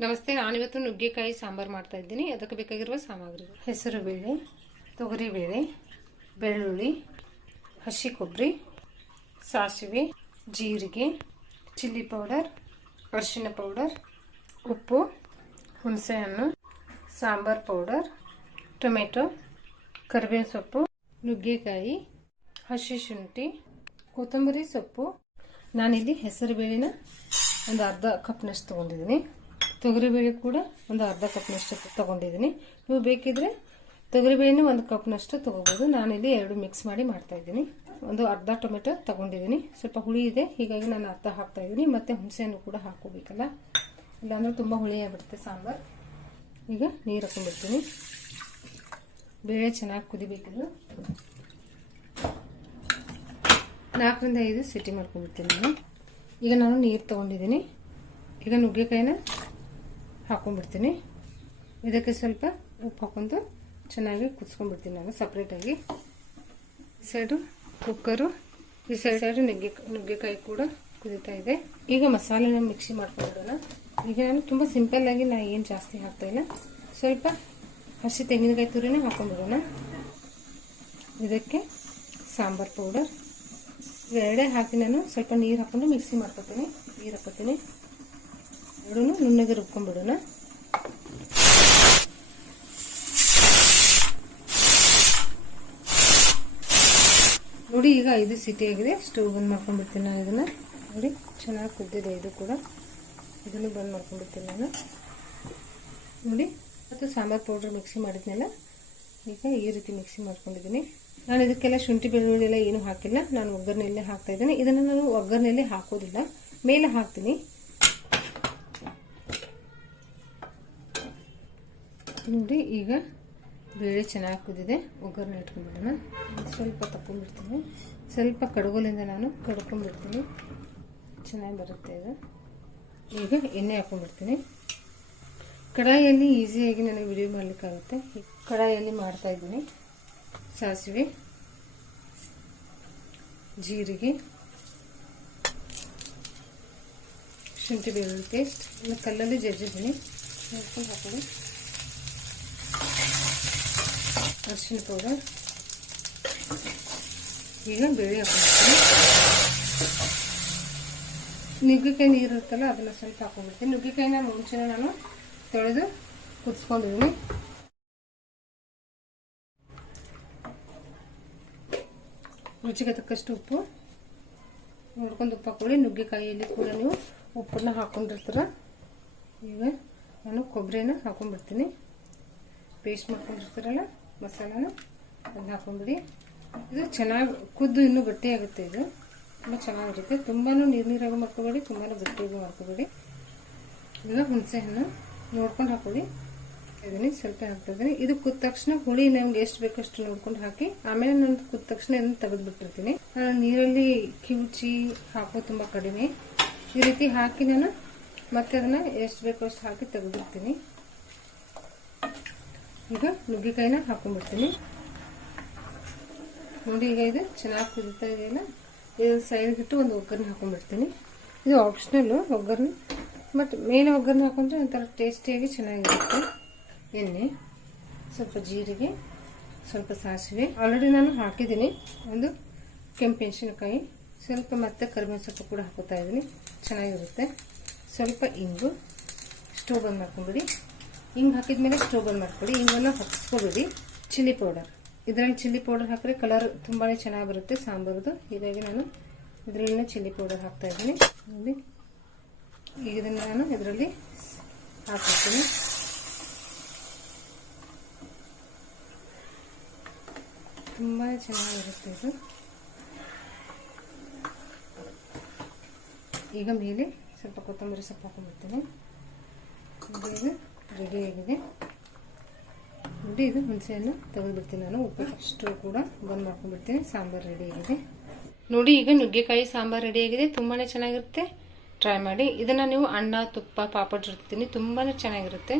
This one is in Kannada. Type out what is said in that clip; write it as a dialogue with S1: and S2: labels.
S1: ನಮಸ್ತೆ, ನಾನಿವತ್ತು ನುಗ್ಗೆಕಾಯಿ ಸಾಂಬಾರು ಮಾಡ್ತಾ ಇದ್ದೀನಿ. ಅದಕ್ಕೆ ಬೇಕಾಗಿರುವ ಸಾಮಗ್ರಿಗಳು. ಹೆಸರು ಬೇಳೆ ತೊಗರಿಬೇಳೆ ಬೆಳ್ಳುಳ್ಳಿ, ಹಸಿ ಕೊಬ್ಬರಿ, ಸಾಸಿವೆ, ಜೀರಿಗೆ, ಚಿಲ್ಲಿ ಪೌಡರ್, ಅರಿಶಿನ ಪೌಡರ್, ಉಪ್ಪು, ಹುಣಸೆಹಣ್ಣು, ಸಾಂಬಾರ್ ಪೌಡರ್, ಟೊಮೆಟೊ, ಕರಿಬೇವಿನ ಸೊಪ್ಪು, ನುಗ್ಗೆಕಾಯಿ, ಹಸಿ ಶುಂಠಿ, ಕೊತ್ತಂಬರಿ ಸೊಪ್ಪು. ನಾನಿಲ್ಲಿ ಹೆಸರು ಬೇಳೆನ ಒಂದು ಅರ್ಧ ಕಪ್ನಷ್ಟು ತೊಗೊಂಡಿದ್ದೀನಿ. ತೊಗರಿಬೇಳೆ ಕೂಡ ಒಂದು ಅರ್ಧ ಕಪ್ನಷ್ಟು ತೊಗೊಂಡಿದ್ದೀನಿ. ನೀವು ಬೇಕಿದ್ರೆ ತೊಗರಿಬೇಳೆನೂ ಒಂದು ಕಪ್ನಷ್ಟು ತೊಗೋಬೋದು. ನಾನಿಲ್ಲಿ ಎರಡು ಮಿಕ್ಸ್ ಮಾಡಿ ಮಾಡ್ತಾ ಇದ್ದೀನಿ. ಒಂದು ಅರ್ಧ ಟೊಮೆಟೊ ತೊಗೊಂಡಿದ್ದೀನಿ. ಸ್ವಲ್ಪ ಹುಳಿ ಇದೆ. ಹೀಗಾಗಿ ನಾನು ಅರ್ಧ ಹಾಕ್ತಾ ಇದ್ದೀನಿ. ಮತ್ತು ಹುಣಸೆಹಣ್ಣು ಕೂಡ ಹಾಕೋಬೇಕಲ್ಲ ಇಲ್ಲಾಂದ್ರೆ ತುಂಬ ಹುಳಿ ಆಗ್ಬಿಡುತ್ತೆ ಸಾಂಬಾರು. ಈಗ ನೀರು ಹಾಕೊಂಡ್ಬಿಡ್ತೀನಿ ಬೇಳೆ ಚೆನ್ನಾಗಿ ಕುದಿಬೇಕಿದ್ರು. ನಾಲ್ಕರಿಂದ ಐದು ಸಿಟಿ ಮಾಡ್ಕೊಂಡ್ಬಿಡ್ತೀನಿ ನಾನು. ಈಗ ನಾನು ನೀರು ತೊಗೊಂಡಿದ್ದೀನಿ. ಈಗ ನುಗ್ಗೆಕಾಯಿನ ಹಾಕೊಂಡ್ಬಿಡ್ತೀನಿ. ಇದಕ್ಕೆ ಸ್ವಲ್ಪ ಉಪ್ಪು ಹಾಕೊಂಡು ಚೆನ್ನಾಗಿ ಕುದಿಸ್ಕೊಂಡ್ಬಿಡ್ತೀನಿ ನಾನು ಸಪ್ರೇಟಾಗಿ ಈ ಸೈಡು ಕುಕ್ಕರು ಈ ಸೈಡ್ ಸೈಡು ನುಗ್ಗೆ, ನುಗ್ಗೆಕಾಯಿ ಕೂಡ ಕುದೀತಾ ಇದೆ. ಈಗ ಮಸಾಲೆನ ಮಿಕ್ಸಿ ಮಾಡ್ಕೊಂಡ್ಬಿಡೋಣ ಈಗ ನಾನು ತುಂಬ ಸಿಂಪಲ್ಲಾಗಿ ನಾನು ಏನು ಜಾಸ್ತಿ ಹಾಕ್ತಾಯಿಲ್ಲ ಸ್ವಲ್ಪ ಹಸಿ ತೆಂಗಿನಕಾಯಿ ತುರಿನೇ ಹಾಕೊಂಡ್ಬಿಡೋಣ. ಇದಕ್ಕೆ ಸಾಂಬಾರ್ ಪೌಡರ್ ಇವೆರಡೇ ಹಾಕಿ ನಾನು ಸ್ವಲ್ಪ ನೀರು ಹಾಕ್ಕೊಂಡು ಮಿಕ್ಸಿ ಮಾಡ್ಕೊತೀನಿ. ನೀರು ಹಾಕೋತೀನಿ ಎರಡೂ ನುಣ್ಣಗೆ ರುಬ್ಕೊಂಡ್ಬಿಡೋಣ ನೋಡಿ, ಈಗ ಐದು ಸಿಟಿ ಆಗಿದೆ. ಸ್ಟವ್ ಬಂದ್ ಮಾಡ್ಕೊಂಡ್ಬಿಡ್ತೀನಿ ನಾನು ಇದನ್ನ. ನೋಡಿ, ಚೆನ್ನಾಗಿ ಕುದ್ದಿದೆ ಇದು ಕೂಡ. ಇದನ್ನು ಬಂದ್ ಮಾಡ್ಕೊಂಡ್ಬಿಡ್ತೀನಿ ನಾನು. ನೋಡಿ, ಮತ್ತು ಸಾಂಬಾರು ಪೌಡ್ರ್ ಮಿಕ್ಸಿ ಮಾಡಿದ್ನಲ್ಲ, ಈಗ ಈ ರೀತಿ ಮಿಕ್ಸಿ ಮಾಡ್ಕೊಂಡಿದ್ದೀನಿ. ನಾನು ಇದಕ್ಕೆಲ್ಲ ಶುಂಠಿ ಬೆಳ್ಳುಳ್ಳಿ ಎಲ್ಲ ಏನು ಹಾಕಿಲ್ಲ. ನಾನು ಒಗ್ಗರಣೆಯಲ್ಲೇ ಹಾಕ್ತಾ ಇದ್ದೀನಿ. ಇದನ್ನು ನಾನು ಒಗ್ಗರಣೆಯಲ್ಲೇ ಹಾಕೋದಿಲ್ಲ. ಮೇಲೆ ಹಾಕ್ತೀನಿ. ನೋಡಿ ಈಗ ಬೇಳೆ ಚೆನ್ನಾಗಿ ಕುದಿದೆ. ಒಗ್ಗರಣೆ ಇಟ್ಕೊಂಡ್ಬಿಡೋಣ. ಸ್ವಲ್ಪ ತಕ್ಕೊಂಡ್ಬಿಡ್ತೀನಿ. ಸ್ವಲ್ಪ ಕಡುಗೋಲಿಂದ ನಾನು ಕಡ್ಕೊಂಡ್ಬಿಡ್ತೀನಿ. ಚೆನ್ನಾಗಿ ಬರುತ್ತೆ ಇದು. ಈಗ ಎಣ್ಣೆ ಹಾಕೊಂಡ್ಬಿಡ್ತೀನಿ. ಕಡಾಯಿಯಲ್ಲಿ ಈಸಿಯಾಗಿ ನನಗೆ ವಿಡಿಯೋ ಮಾಡಲಿಕ್ಕಾಗುತ್ತೆ. ಕಡಾಯಿಯಲ್ಲಿ ಮಾಡ್ತಾ ಇದ್ದೀನಿ. ಸಾಸಿವೆ, ಜೀರಿಗೆ, ಶುಂಠಿ ಬೆಳ್ಳುಳ್ಳಿ ಪೇಸ್ಟ್ ಕಲ್ಲಲ್ಲಿ ಜಜ್ಜಿದ್ದೀನಿ. ನೋಡ್ಕೊಂಡು ಹಾಕೊಳ್ಳಿ. ಅರಿಶಿನ ಪೌಡರ್ ಈಗ ಬೇಳೆ ಹಾಕೊಂಡ್ಬಿಡ್ತೀನಿ ನುಗ್ಗೆಕಾಯಿ ನೀರು ಇರುತ್ತಲ್ಲ, ಅದನ್ನ ಸ್ವಲ್ಪ ಹಾಕೊಂಡ್ಬಿಡ್ತೀನಿ ನುಗ್ಗೆಕಾಯಿನ ಮುಂಚೆನೇ ನಾನು ತೊಳೆದು ಕುದಿಸ್ಕೊಂಡಿದ್ದೀನಿ. ರುಚಿಗೆ ತಕ್ಕಷ್ಟು ಉಪ್ಪು. ನೋಡ್ಕೊಂಡು ಉಪ್ಪು ಹಾಕೊಳ್ಳಿ ನುಗ್ಗೆಕಾಯಿಯಲ್ಲಿ ಕೂಡ ನೀವು ಉಪ್ಪನ್ನ ಹಾಕೊಂಡಿರ್ತೀರ. ಈಗ ನಾನು ಕೊಬ್ಬರಿನ ಹಾಕೊಂಡ್ಬಿಡ್ತೀನಿ ಪೇಸ್ಟ್ ಮಾಡ್ಕೊಂಡಿರ್ತೀರಲ್ಲ? ಮಸಾಲಾನ ಅದನ್ನ ಹಾಕೊಂಡ್ಬಿಡಿ ಇದು ಚೆನ್ನಾಗಿ ಕುದ್ದು ಇನ್ನೂ ಗಟ್ಟಿಯಾಗುತ್ತೆ ಇದು. ತುಂಬ ಚೆನ್ನಾಗಿರುತ್ತೆ. ತುಂಬಾ ನೀರು ನೀರಾಗಿ ಮಾಡ್ಕೋಬೇಡಿ ತುಂಬಾ ಗಟ್ಟಿಯಾಗಿ ಮಾಡ್ಕೋಬೇಡಿ. ಈಗ ಹುಣಸೆ ಹಣ್ಣು ನೋಡ್ಕೊಂಡು ಹಾಕೊಳ್ಳಿ. ಇದನ್ನ ಸ್ವಲ್ಪ ಹಾಕ್ತಿದ್ದೀನಿ ಇದು ಕುದ ತಕ್ಷಣ ಹುಳಿ ನಮ್ಗೆ ಎಷ್ಟು ಬೇಕಷ್ಟು ನೋಡ್ಕೊಂಡು ಹಾಕಿ, ಆಮೇಲೆ ನಾನು ಕುದ ತಕ್ಷಣ ಇದನ್ನ ತೆಗೆದು ಬಿಟ್ಟಿರ್ತೀನಿ ನಾನು ನೀರಲ್ಲಿ ಕಿವುಚಿ ಹಾಕೋದು ತುಂಬ ಕಡಿಮೆ. ಈ ರೀತಿ ಹಾಕಿ ನಾನು ಮತ್ತೆ ಅದನ್ನ ಎಷ್ಟು ಬೇಕೋ ಅಷ್ಟು ಹಾಕಿ ತೆಗೆದಿರ್ತೀನಿ ಈಗ ನುಗ್ಗೆಕಾಯಿನ ಹಾಕೊಂಡ್ಬಿಡ್ತೀನಿ. ನೋಡಿ ಈಗ ಇದು ಚೆನ್ನಾಗಿ ಕುದೀತಾ ಇದೆಯಲ್ಲ? ಇದು ಸೈಡ್ ಇಟ್ಟು ಒಂದು ಒಗ್ಗರಣೆ ಹಾಕೊಂಡ್ಬಿಡ್ತೀನಿ. ಇದು ಆಪ್ಷನಲ್ಲು ಒಗ್ಗರಣೆ. ಬಟ್ ಮೇಲೆ ಒಗ್ಗರಣೆ ಹಾಕೊಂಡ್ರೆ ಒಂಥರ ಟೇಸ್ಟಿಯಾಗಿ ಚೆನ್ನಾಗಿರುತ್ತೆ. ಎಣ್ಣೆ, ಸ್ವಲ್ಪ ಜೀರಿಗೆ, ಸ್ವಲ್ಪ ಸಾಸಿವೆ. ಆಲ್ರೆಡಿ ನಾನು ಹಾಕಿದ್ದೀನಿ. ಒಂದು ಕೆಂಪೆಣಸಿನಕಾಯಿ, ಸ್ವಲ್ಪ ಮತ್ತೆ ಕರಿಬೇವಿನ ಸೊಪ್ಪು ಕೂಡ ಹಾಕೋತಾ ಇದ್ದೀನಿ ಚೆನ್ನಾಗಿರುತ್ತೆ. ಸ್ವಲ್ಪ ಇಂಗು. ಸ್ಟವ್ ಬಂದು ಮಾಡ್ಕೊಂಬಿಡಿ. ಹಿಂಗೆ ಹಾಕಿದ್ಮೇಲೆ ಸ್ಟೋವ್ ಬಂದ್ ಮಾಡ್ಕೊಳ್ಳಿ ಹಿಂಗನ್ನು ಹಚ್ಕೋಬೇಡಿ ಚಿಲ್ಲಿ ಪೌಡರ್. ಇದರಲ್ಲಿ ಚಿಲ್ಲಿ ಪೌಡರ್ ಹಾಕಿದ್ರೆ ಕಲರ್ ತುಂಬಾ ಚೆನ್ನಾಗಿ ಬರುತ್ತೆ ಸಾಂಬಾರ್ದು. ಹೀಗಾಗಿ ನಾನು ಇದರಲ್ಲೇ ಚಿಲ್ಲಿ ಪೌಡರ್ ಹಾಕ್ತಾ ಇದ್ದೀನಿ. ನೋಡಿ. ಈಗ ಇದನ್ನು ನಾನು ಇದರಲ್ಲಿ ಹಾಕಿರ್ತೀನಿ ತುಂಬ ಚೆನ್ನಾಗಿರುತ್ತೆ ಇದು. ಈಗ ಮೇಲೆ ಸ್ವಲ್ಪ ಕೊತ್ತಂಬರಿ ಸೊಪ್ಪು ಹಾಕೊಂಡ್ಬಿಡ್ತೀನಿ ಇದು. ರೆಡಿಯಾಗಿದೆ ನೋಡಿ, ಇದು ಹುಣಸೆಹಣ್ಣು ತೆಗೆದುಬಿಡ್ತೀನಿ ನಾನು. ಉಪ್ಪು ಅಷ್ಟು ಕೂಡ ಬಂದ್ ಮಾಡ್ಕೊಂಡ್ಬಿಡ್ತೀನಿ. ಸಾಂಬಾರು ರೆಡಿಯಾಗಿದೆ ನೋಡಿ, ಈಗ ನುಗ್ಗೆಕಾಯಿ ಸಾಂಬಾರು ರೆಡಿಯಾಗಿದೆ ತುಂಬಾ ಚೆನ್ನಾಗಿರುತ್ತೆ. ಟ್ರೈ ಮಾಡಿ. ಇದನ್ನು ನೀವು ಅನ್ನ, ತುಪ್ಪ, ಪಾಪಡ್ ಇರ್ತೀನಿ ತುಂಬಾ ಚೆನ್ನಾಗಿರುತ್ತೆ.